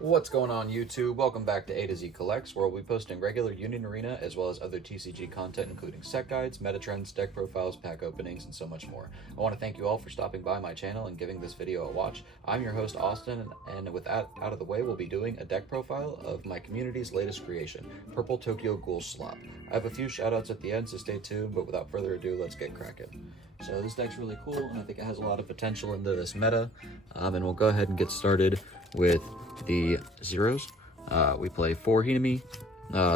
What's going on YouTube? Welcome back to A to Z Collects, where we'll be posting regular Union Arena as well as other TCG content including set guides, meta trends, deck profiles, pack openings, and so much more. I want to thank you all for stopping by my channel and giving this video a watch. I'm your host Austin, and with that out of the way, we'll be doing a deck profile of my community's latest creation, Purple Tokyo Ghoul Slop. I have a few shoutouts at the end, so stay tuned, but without further ado, let's get cracking. So this deck's really cool, and I think it has a lot of potential into this meta, and we'll go ahead and get started with the zeros. We play 4 Hinami.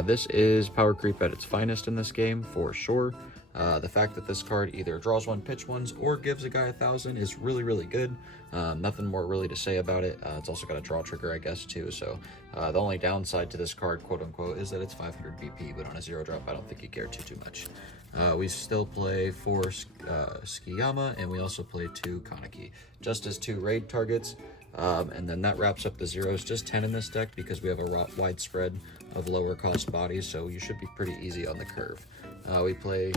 This is power creep at its finest in this game, for sure. The fact that this card either draws one, pitch ones, or gives a guy 1,000 is really, really good. Nothing more really to say about it. It's also got a draw trigger, I guess, too. So the only downside to this card, quote unquote, is that it's 500 BP, but on a zero drop, I don't think you care too much. We still play 4 Skiyama, and we also play 2 Kaneki, just as 2 raid targets. And then that wraps up the zeros. Just 10 in this deck because we have a wide spread of lower cost bodies, so you should be pretty easy on the curve. We play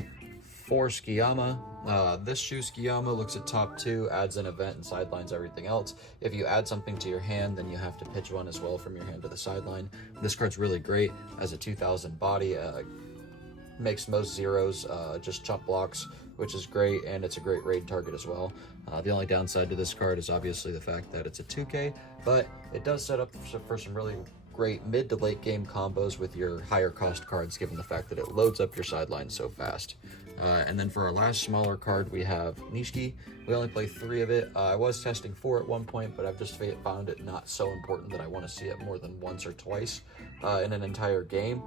4 Skiyama. This shoe Skiyama looks at top 2, adds an event and sidelines everything else. If you add something to your hand, then you have to pitch one as well from your hand to the sideline. This card's really great as a 2,000 body. Makes most zeros just chump blocks, which is great, and it's a great raid target as well. The only downside to this card is obviously the fact that it's a 2K, but it does set up for some really great mid to late game combos with your higher cost cards, given the fact that it loads up your sideline so fast. And then for our last smaller card, we have Nishiki. We only play 3 of it. I was testing 4 at one point, but I've just found it not so important that I want to see it more than once or twice in an entire game.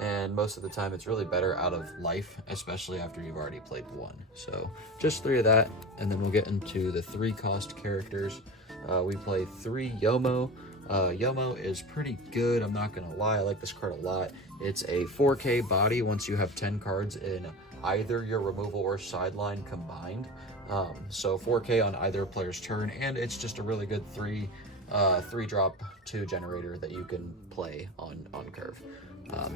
And most of the time it's really better out of life, especially after you've already played 1. So just 3 of that, and then we'll get into the 3 cost characters. We play 3 Yomo. Yomo is pretty good, I'm not gonna lie. I like this card a lot. It's a 4K body once you have 10 cards in either your removal or sideline combined. So 4K on either player's turn, and it's just a really good 3 drop 2 generator that you can play on curve.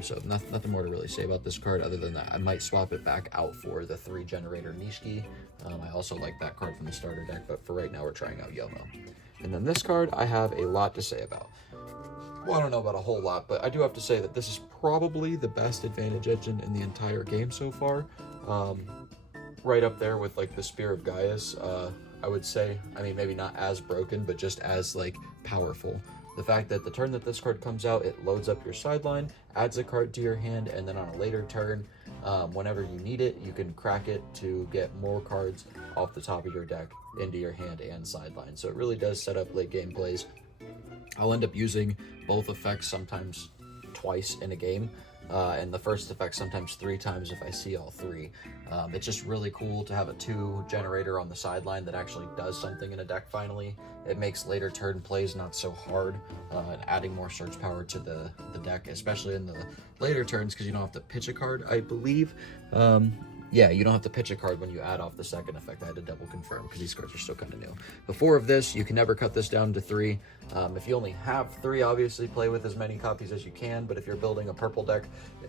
So nothing more to really say about this card other than that I might swap it back out for the 3 generator Nishiki. I also like that card from the starter deck, but for right now we're trying out Yomo. And then this card I have a lot to say about. Well, I don't know about a whole lot, but I do have to say that this is probably the best advantage engine in the entire game so far. Right up there with like the Spear of Gaius, I would say. I mean, maybe not as broken, but just as like powerful. The fact that the turn that this card comes out, it loads up your sideline, adds a card to your hand, and then on a later turn, whenever you need it, you can crack it to get more cards off the top of your deck into your hand and sideline. So it really does set up late game plays. I'll end up using both effects sometimes twice in a game. And the first effect sometimes 3 times if I see all 3. It's just really cool to have a 2 generator on the sideline that actually does something in a deck finally. It makes later turn plays not so hard, and adding more search power to the deck, especially in the later turns, because you don't have to pitch a card, I believe. Yeah, you don't have to pitch a card when you add off the second effect. I had to double confirm because these cards are still kind of new. Before of this, you can never cut this down to 3. If you only have 3, obviously play with as many copies as you can, but if you're building a purple deck,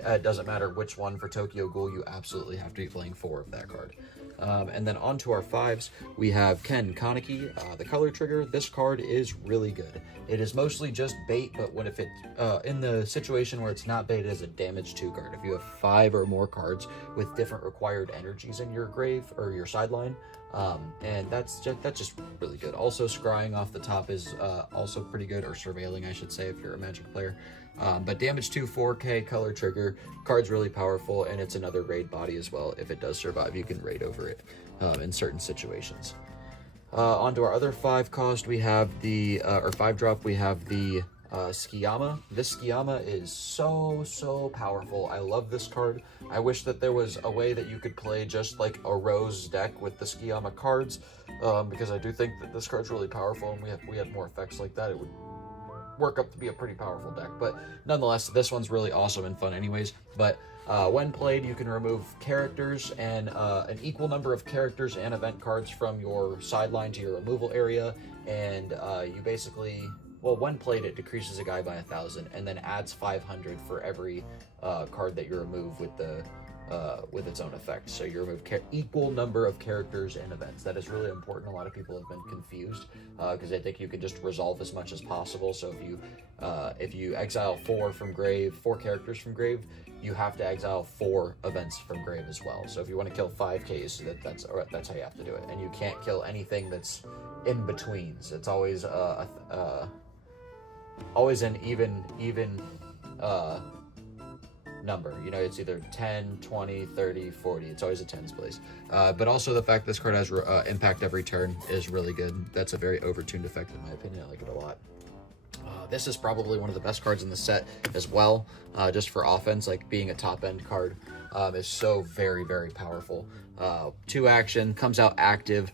it doesn't matter which one for Tokyo Ghoul, you absolutely have to be playing 4 of that card. And then on to our 5s, we have Ken Kaneki, the color trigger. This card is really good. It is mostly just bait, but if it in the situation where it's not bait, it is a damage 2 card. If you have 5 or more cards with different required energies in your grave or your sideline, and that's just really good. Also, scrying off the top is also pretty good, or surveilling, I should say, if you're a Magic player. But damage 2, 4K, color trigger, card's really powerful, and it's another raid body as well. If it does survive, you can raid over it in certain situations. On to our other 5 cost, we have the, or 5 drop, we have the Skiyama. This Skiyama is so powerful. I love this card. I wish that there was a way that you could play just like a Rose deck with the Skiyama cards, because I do think that this card's really powerful, and we had more effects like that, it would work up to be a pretty powerful deck. But nonetheless, this one's really awesome and fun anyways. But when played, you can remove characters and an equal number of characters and event cards from your sideline to your removal area, and you basically, well, when played, it decreases a guy by 1,000 and then adds 500 for every card that you remove with the with its own effect. So you remove equal number of characters and events. That is really important. A lot of people have been confused because they think you can just resolve as much as possible. So if you exile 4 characters from grave, you have to exile 4 events from grave as well. So if you want to kill 5Ks, that's how you have to do it. And you can't kill anything that's in betweens. It's always always an even number. You know, it's either 10, 20, 30, 40. It's always a tens place. But also the fact this card has impact every turn is really good. That's a very overtuned effect in my opinion. I like it a lot. This is probably one of the best cards in the set as well, just for offense. Like, being a top end card is so very, very powerful. 2 action, comes out active,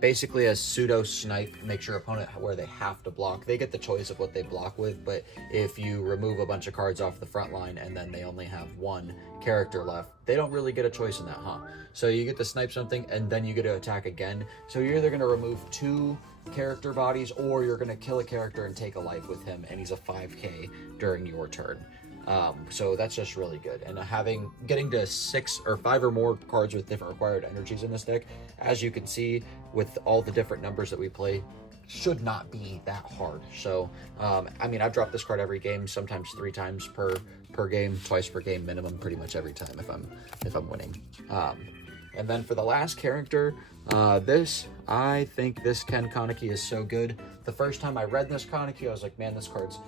basically as pseudo snipe, makes your opponent where they have to block. They get the choice of what they block with, but if you remove a bunch of cards off the front line and then they only have 1 character left, they don't really get a choice in that, So you get to snipe something and then you get to attack again. So you're either going to remove 2 character bodies, or you're going to kill a character and take a life with him, and he's a 5k during your turn. So that's just really good. And getting to 6 or 5 or more cards with different required energies in this deck, as you can see with all the different numbers that we play, should not be that hard. So I mean, I've dropped this card every game, sometimes 3 times per game, twice per game minimum, pretty much every time if I'm winning. And then for the last character, I think this Ken Kaneki is so good. The first time I read this Kaneki, I was like, man, this card's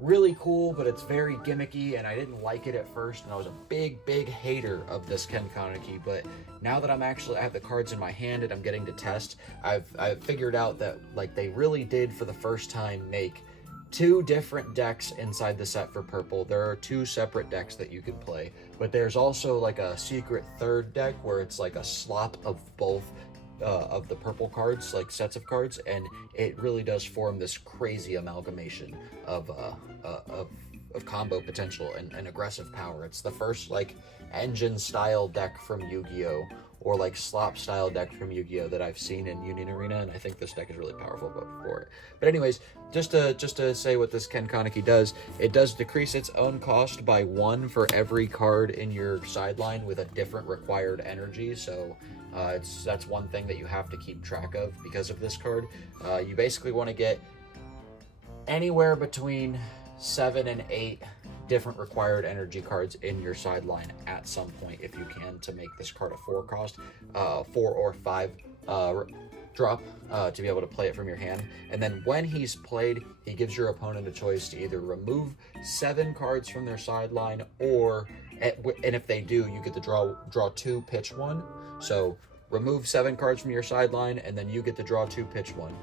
really cool, but it's very gimmicky, and I didn't like it at first, and I was a big hater of this Ken Kaneki. But now that I have the cards in my hand and I'm getting to test, I've figured out that, like, they really did for the first time make 2 different decks inside the set for purple. There are 2 separate decks that you can play, but there's also like a secret 3rd deck where it's like a slop of both of the purple cards, like sets of cards, and it really does form this crazy amalgamation of combo potential and aggressive power. It's the first like engine style deck from Yu-Gi-Oh! Or like slop style deck from Yu-Gi-Oh! That I've seen in Union Arena, and I think this deck is really powerful for it. But anyways, just to say what this Ken Kaneki does, it does decrease its own cost by 1 for every card in your sideline with a different required energy. So that's one thing that you have to keep track of because of this card. You basically want to get anywhere between 7 and 8 different required energy cards in your sideline at some point if you can, to make this card a 4 cost, 4 or 5 drop to be able to play it from your hand. And then when he's played, he gives your opponent a choice to either remove 7 cards from their sideline, or and if they do, you get to draw 2, pitch 1. So remove 7 cards from your sideline, and then you get to draw 2, pitch 1,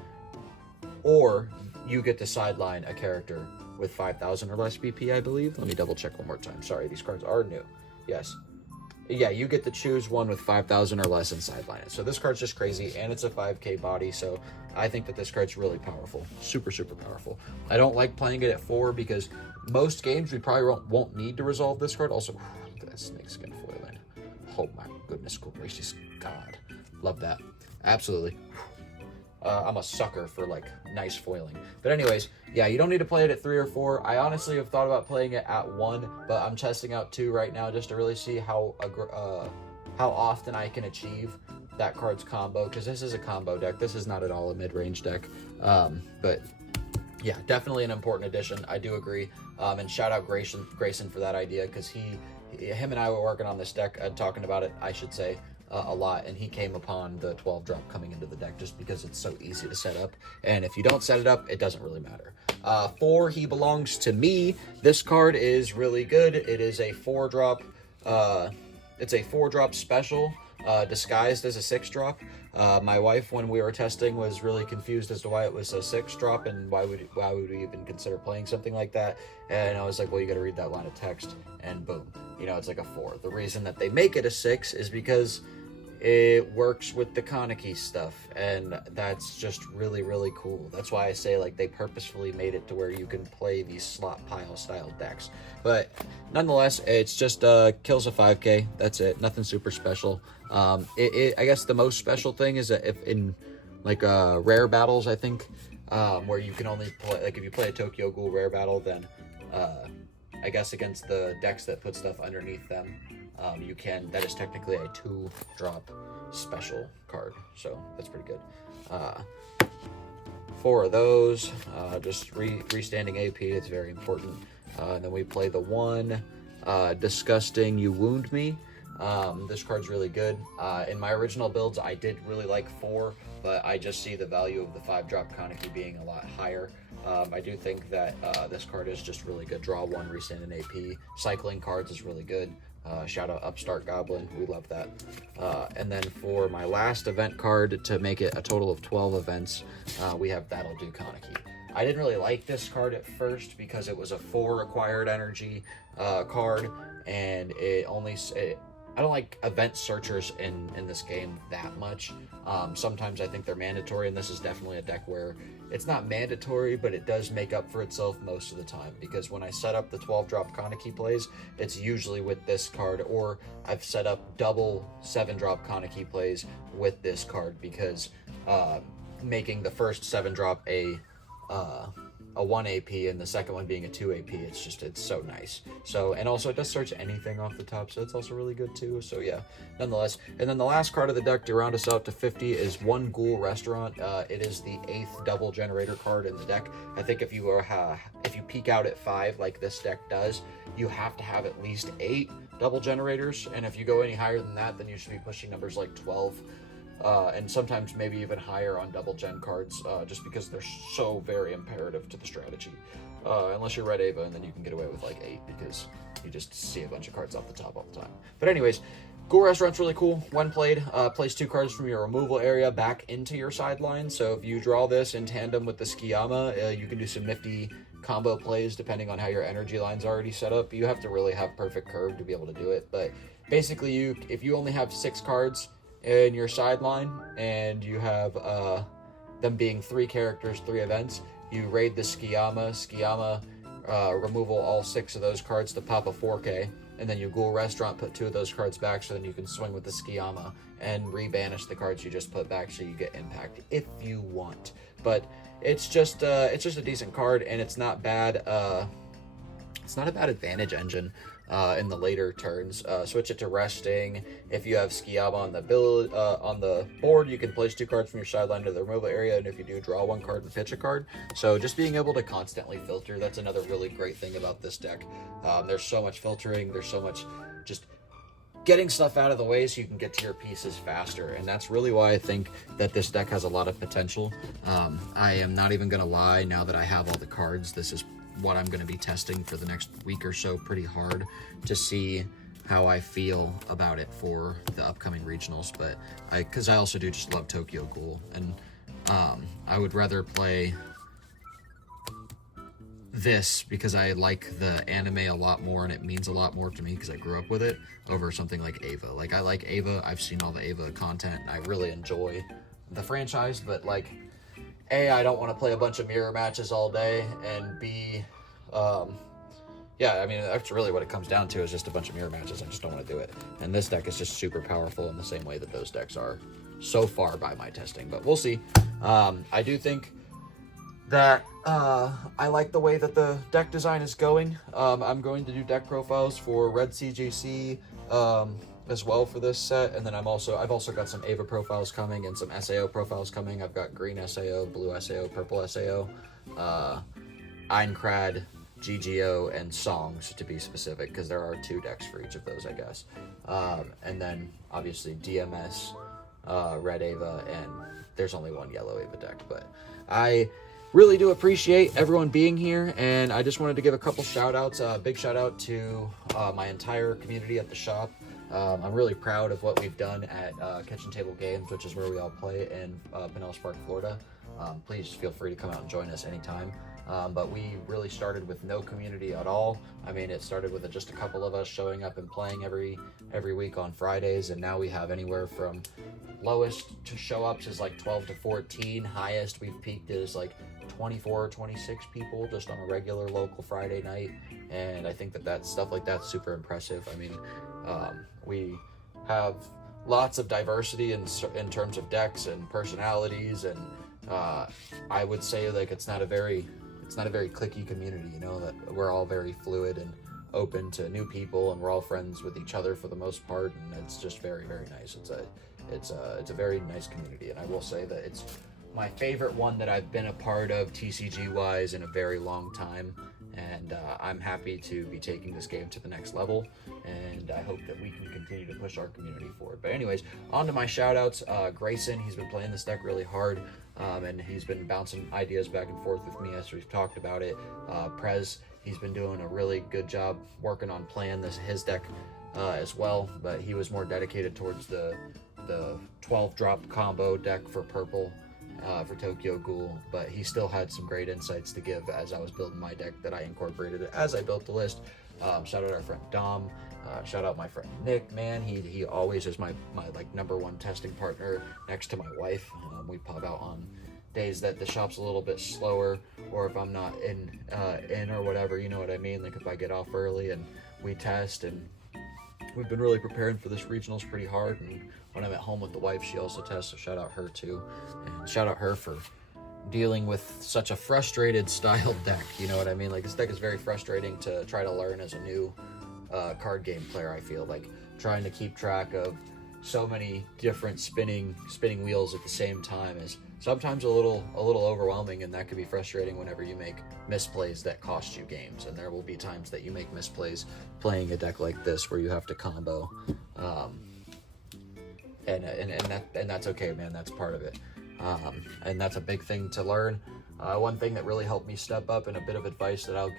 or you get to sideline a character with 5,000 or less BP, I believe. Let me double check one more time. Sorry, these cards are new. Yes. Yeah, you get to choose one with 5,000 or less and sideline it. So this card's just crazy, and it's a 5k body, so I think that this card's really powerful. Super powerful. I don't like playing it at 4 because most games we probably won't need to resolve this card. Also, look at that snakeskin foiling. Oh my goodness gracious God. Love that. Absolutely. I'm a sucker for like nice foiling. But anyways, yeah, you don't need to play it at 3 or 4. I honestly have thought about playing it at 1, but I'm testing out 2 right now just to really see how often I can achieve that card's combo, because this is a combo deck. This is not at all a mid-range deck. But yeah, definitely an important addition. I do agree. And shout out Grayson for that idea, because him and I were working on this deck, talking about it, I should say, a lot, and he came upon the 12 drop coming into the deck just because it's so easy to set up, and if you don't set it up, it doesn't really matter. 4, he belongs to me. This card is really good. It is a 4 drop. It's a 4 drop special, disguised as a 6 drop. My wife, when we were testing, was really confused as to why it was a 6 drop and why would we even consider playing something like that. And I was like, well, you got to read that line of text, and boom, it's like a 4. The reason that they make it a 6 is because it works with the Kaneki stuff, and that's just really cool. That's why I say, like, they purposefully made it to where you can play these slot pile style decks. But nonetheless, it's just kills a 5k. That's it. Nothing super special. I guess the most special thing is that if in like rare battles, I think, where you can only play, like, if you play a Tokyo Ghoul rare battle, then I guess against the decks that put stuff underneath them, that is technically a 2-drop special card, so that's pretty good. 4 of those, just restanding AP, it's very important. And then we play the 1, Disgusting You Wound Me. This card's really good. In my original builds, I did really like 4, but I just see the value of the 5-drop Kaneki being a lot higher. I do think that this card is just really good. Draw 1, restand an AP. Cycling cards is really good. Shout out Upstart Goblin, we love that. And then for my last event card, to make it a total of 12 events, we have That'll Do Kaneki. I didn't really like this card at first because it was a 4 acquired energy card, and I don't like event searchers in this game that much. Sometimes I think they're mandatory, and this is definitely a deck where it's not mandatory, but it does make up for itself most of the time, because when I set up the 12-drop Kaneki plays, it's usually with this card, or I've set up double 7-drop Kaneki plays with this card, because making the first 7-drop a 1 AP and the second one being a 2 AP, it's so nice. So, and also it does search anything off the top, so it's also really good too. So yeah, nonetheless. And then the last card of the deck to round us out to 50 is 1 Ghoul Restaurant. It is the 8th double generator card in the deck. I think if you peak out at 5 like this deck does, you have to have at least 8 double generators, and if you go any higher than that, then you should be pushing numbers like 12. And sometimes maybe even higher on double gen cards, just because they're so very imperative to the strategy. Unless you're Red Ava, and then you can get away with like 8 because you just see a bunch of cards off the top all the time. But anyways, Ghoul Restaurant's really cool. When played, place 2 cards from your removal area back into your sideline. So if you draw this in tandem with the Skiyama, you can do some nifty combo plays depending on how your energy line's already set up. You have to really have perfect curve to be able to do it. But basically, if you only have 6 cards in your sideline, and you have them being 3 characters, 3 events, you raid the Skiyama, removal all 6 of those cards to pop a 4K, and then you Ghoul Restaurant, put 2 of those cards back, so then you can swing with the Skiyama and rebanish the cards you just put back, so you get impact if you want. But it's just a decent card, and it's not bad. It's not a bad advantage engine in the later turns. Switch it to resting. If you have Skiyama on the board, you can place 2 cards from your sideline to the removal area, and if you do, draw 1 card and pitch a card. So just being able to constantly filter, that's another really great thing about this deck. There's so much filtering, there's so much just getting stuff out of the way so you can get to your pieces faster, and that's really why I think that this deck has a lot of potential. I am not even gonna lie, now that I have all the cards, this is what I'm going to be testing for the next week or so pretty hard to see how I feel about it for the upcoming regionals. But because I also do just love Tokyo Ghoul, and I would rather play this because I like the anime a lot more, and it means a lot more to me because I grew up with it, over something like Ava. Like, I like Ava, I've seen all the Ava content, and I really enjoy the franchise, but like, A, I don't want to play a bunch of mirror matches all day, and B, yeah, I mean, that's really what it comes down to, is just a bunch of mirror matches. I just don't want to do it. And this deck is just super powerful in the same way that those decks are so far by my testing, but we'll see. I do think that I like the way that the deck design is going. I'm going to do deck profiles for Red CGC as well for this set, and then I've also got some Ava profiles coming and some SAO profiles coming. I've got green SAO, blue SAO, purple SAO, Einkrad, GGO, and Songs to be specific, because there are 2 decks for each of those, I guess. And then obviously DMS, Red Ava, and there's only 1 yellow Ava deck. But I really do appreciate everyone being here, and I just wanted to give a couple shout outs. Big shout out to my entire community at the shop. I'm really proud of what we've done at Kitchen Table Games, which is where we all play in Pinellas Park, Florida. Please feel free to come out and join us anytime. But we really started with no community at all. I mean, it started with just a couple of us showing up and playing every week on Fridays, and now we have anywhere from lowest to show ups is like 12 to 14. Highest we've peaked is like 24 or 26 people just on a regular local Friday night, and I think that stuff like that's super impressive. I mean, we have lots of diversity in terms of decks and personalities, and I would say like it's not a very cliquey community, you know, that we're all very fluid, and open to new people, and we're all friends with each other for the most part, and it's just very, very nice. It's a very nice community, and I will say that it's my favorite one that I've been a part of TCG wise in a very long time, and I'm happy to be taking this game to the next level, and I hope that we can continue to push our community forward. But anyways, on to my shout outs. Grayson, he's been playing this deck really hard, and he's been bouncing ideas back and forth with me as we've talked about it. Prez, he's been doing a really good job working on playing his deck as well, but he was more dedicated towards the 12 drop combo deck for purple for Tokyo Ghoul, but he still had some great insights to give as I was building my deck that I incorporated it as I built the list. Shout out our friend Dom, shout out my friend Nick, man, he always is my like #1 testing partner next to my wife. We pop out on days that the shop's a little bit slower, or if I'm not in or whatever, you know what I mean, like if I get off early, and we test, and we've been really preparing for this regionals pretty hard, and when I'm at home with the wife, she also tests, so shout out her too, and shout out her for dealing with such a frustrated styled deck, you know what I mean, like this deck is very frustrating to try to learn as a new card game player. I feel like trying to keep track of so many different spinning wheels at the same time is sometimes a little overwhelming, and that can be frustrating whenever you make misplays that cost you games, and there will be times that you make misplays playing a deck like this where you have to combo, and that's okay, man, that's part of it, and that's a big thing to learn. One thing that really helped me step up, and a bit of advice that I'll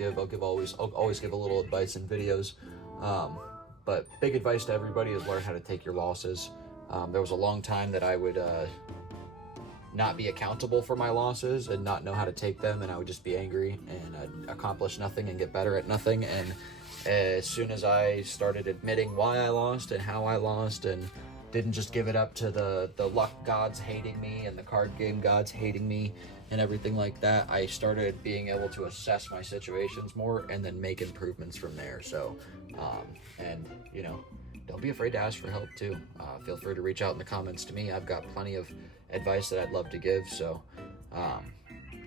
always give a little advice in videos, but big advice to everybody is learn how to take your losses. There was a long time that I would not be accountable for my losses and not know how to take them, and I would just be angry and I'd accomplish nothing and get better at nothing. And as soon as I started admitting why I lost and how I lost, and didn't just give it up to the luck gods hating me and the card game gods hating me and everything like that, I started being able to assess my situations more and then make improvements from there. So and you know, don't be afraid to ask for help too. Feel free to reach out in the comments to me. I've got plenty of advice that I'd love to give. So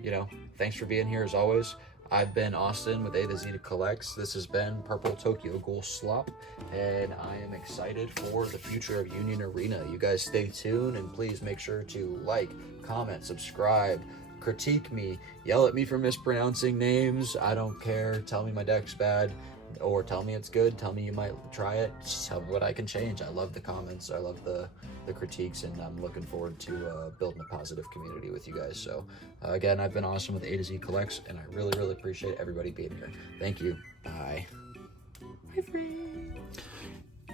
you know, thanks for being here as always. I've been Austin with A to Z to Collects. This has been Purple Tokyo Ghoul Slop, and I am excited for the future of Union Arena. You guys stay tuned, and please make sure to like, comment, subscribe, critique me, yell at me for mispronouncing names. I don't care. Tell me my deck's bad, or tell me it's good. Tell me you might try it. Just tell me what I can change. I love the comments. I love the critiques, and I'm looking forward to building a positive community with you guys. So again, I've been Austin with A to Z Collects, and I really, really appreciate everybody being here. Thank you. Bye. Bye, friend.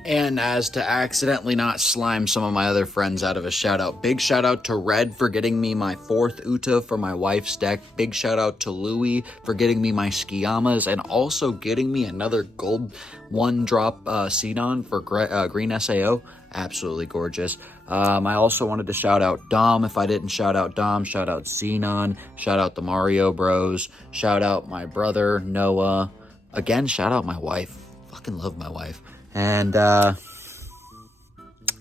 And as to accidentally not slime some of my other friends out of a shout out, big shout out to Red for getting me my 4th Uta for my wife's deck. Big shout out to Louie for getting me my Skiyamas, and also getting me another gold 1-drop Xenon for green SAO. Absolutely gorgeous. I also wanted to shout out Dom. If I didn't shout out Dom, shout out Xenon, shout out the Mario Bros, shout out my brother Noah. Again, shout out my wife. Fucking love my wife. And I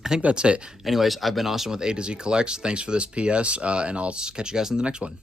think that's it. Anyways, I've been Austin with A to Z Collects. Thanks for this PS, and I'll catch you guys in the next one.